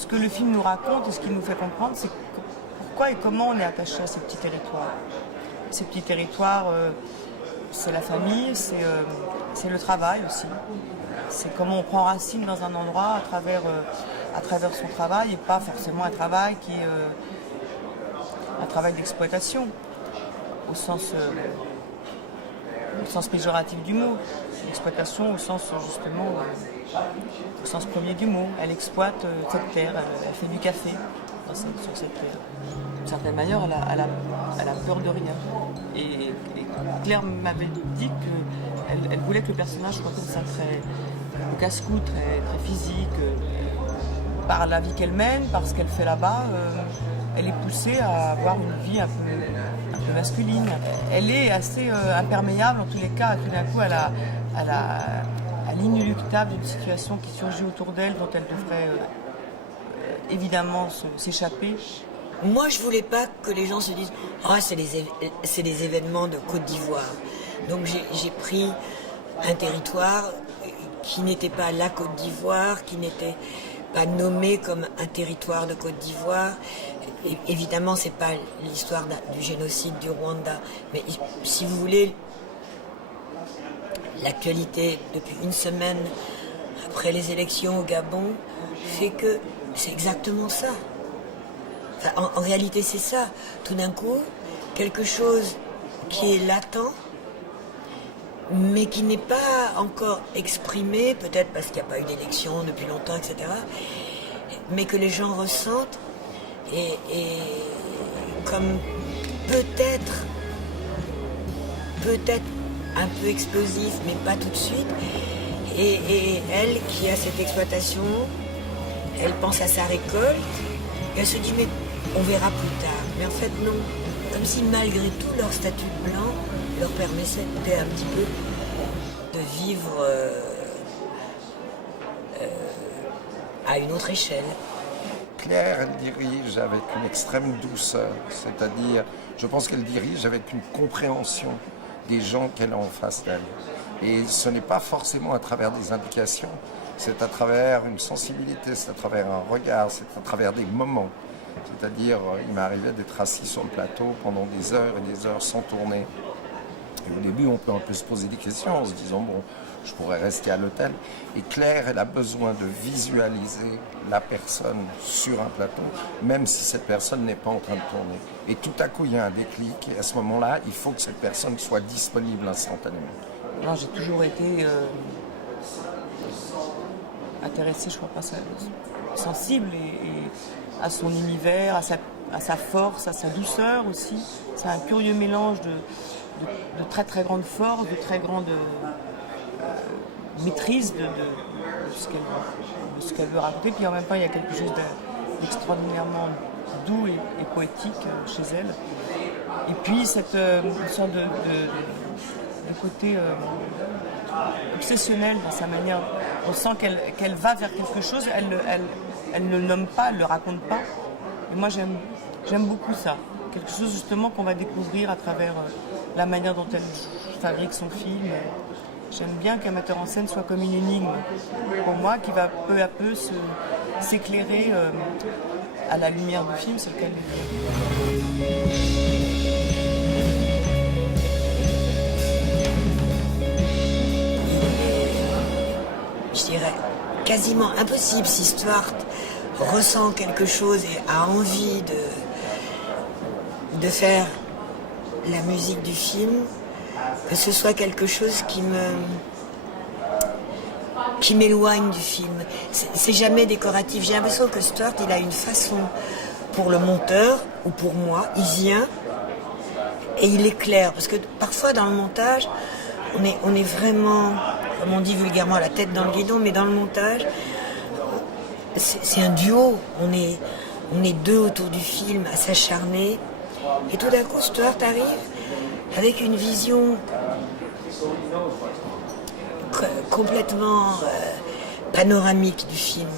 ce que le film nous raconte et ce qu'il nous fait comprendre, c'est pourquoi et comment on est attaché à ces petits territoires. Ces petits territoires, c'est la famille, c'est le travail aussi. C'est comment on prend racine dans un endroit à travers son travail, et pas forcément un travail qui est un travail d'exploitation, au sens péjoratif du mot. L'exploitation au sens justement, au sens premier du mot. Elle exploite cette terre, elle fait du café sur cette terre. D'une certaine manière, elle a peur de rien. Et Claire m'avait dit qu'elle voulait que le personnage soit comme ça, très casse-cou, très physique, par la vie qu'elle mène, par ce qu'elle fait là-bas. Elle est poussée à avoir une vie un peu masculine. Elle est assez imperméable, en tous les cas, tout d'un coup, à l'inéluctable d'une situation qui surgit autour d'elle, dont elle devrait évidemment s'échapper. Moi, je voulais pas que les gens se disent « Ah, c'est les événements de Côte d'Ivoire ». Donc j'ai pris un territoire qui n'était pas la Côte d'Ivoire, qui n'était pas nommé comme un territoire de Côte d'Ivoire. Évidemment, c'est pas l'histoire du génocide du Rwanda, mais si vous voulez, l'actualité depuis une semaine après les élections au Gabon fait que c'est exactement ça. Enfin, en réalité, c'est ça. Tout d'un coup, quelque chose qui est latent, mais qui n'est pas encore exprimé, peut-être parce qu'il n'y a pas eu d'élection depuis longtemps, etc., mais que les gens ressentent, et comme peut-être un peu explosif, mais pas tout de suite. Et elle, qui a cette exploitation, elle pense à sa récolte, et elle se dit, mais on verra plus tard. Mais en fait, non. Comme si malgré tout, leur statut de blanc leur permettait un petit peu de vivre à une autre échelle. Claire, elle dirige avec une extrême douceur, c'est-à-dire, je pense qu'elle dirige avec une compréhension des gens qu'elle a en face d'elle. Et ce n'est pas forcément à travers des indications, c'est à travers une sensibilité, c'est à travers un regard, c'est à travers des moments. C'est-à-dire, il m'est arrivé d'être assis sur le plateau pendant des heures et des heures sans tourner. Et au début, on peut un peu se poser des questions en se disant, bon, je pourrais rester à l'hôtel. Et Claire, elle a besoin de visualiser la personne sur un plateau, même si cette personne n'est pas en train de tourner. Et tout à coup, il y a un déclic. Et à ce moment-là, il faut que cette personne soit disponible instantanément. Non, j'ai toujours été intéressée, je crois pas, sensible et à son univers, à sa force, à sa douceur aussi. C'est un curieux mélange de très très grande force, de très grande maîtrise de ce qu'elle veut raconter. Puis en même temps, il y a quelque chose d'extraordinairement doux et poétique chez elle. Et puis cette sorte de côté obsessionnel dans sa manière. On sent qu'elle va vers quelque chose, elle ne le nomme pas, elle ne le raconte pas. Et moi, j'aime beaucoup ça. Quelque chose justement qu'on va découvrir à travers la manière dont elle fabrique son film. J'aime bien qu'un metteur en scène soit comme une énigme pour moi, qui va peu à peu s'éclairer à la lumière du film, c'est le cas de le dire. Je dirais quasiment impossible si Stuart ressent quelque chose et a envie de faire la musique du film, que ce soit quelque chose qui m'éloigne du film. C'est jamais décoratif. J'ai l'impression que Stuart, il a une façon pour le monteur ou pour moi, il vient et il éclaire. Parce que parfois dans le montage, on est vraiment, comme on dit vulgairement, la tête dans le guidon, mais dans le montage, c'est un duo. On est deux autour du film à s'acharner. Et tout d'un coup, Stuart arrive avec une vision complètement panoramique du film.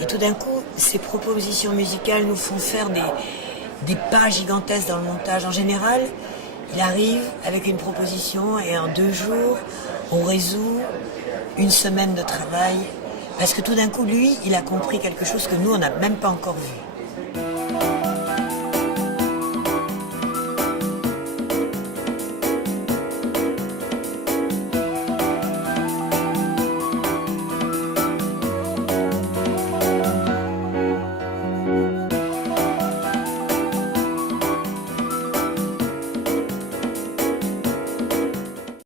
Et tout d'un coup, ces propositions musicales nous font faire des pas gigantesques dans le montage. En général, il arrive avec une proposition et en 2 jours, on résout une semaine de travail Parce que tout d'un coup, lui, il a compris quelque chose que nous, on n'a même pas encore vu.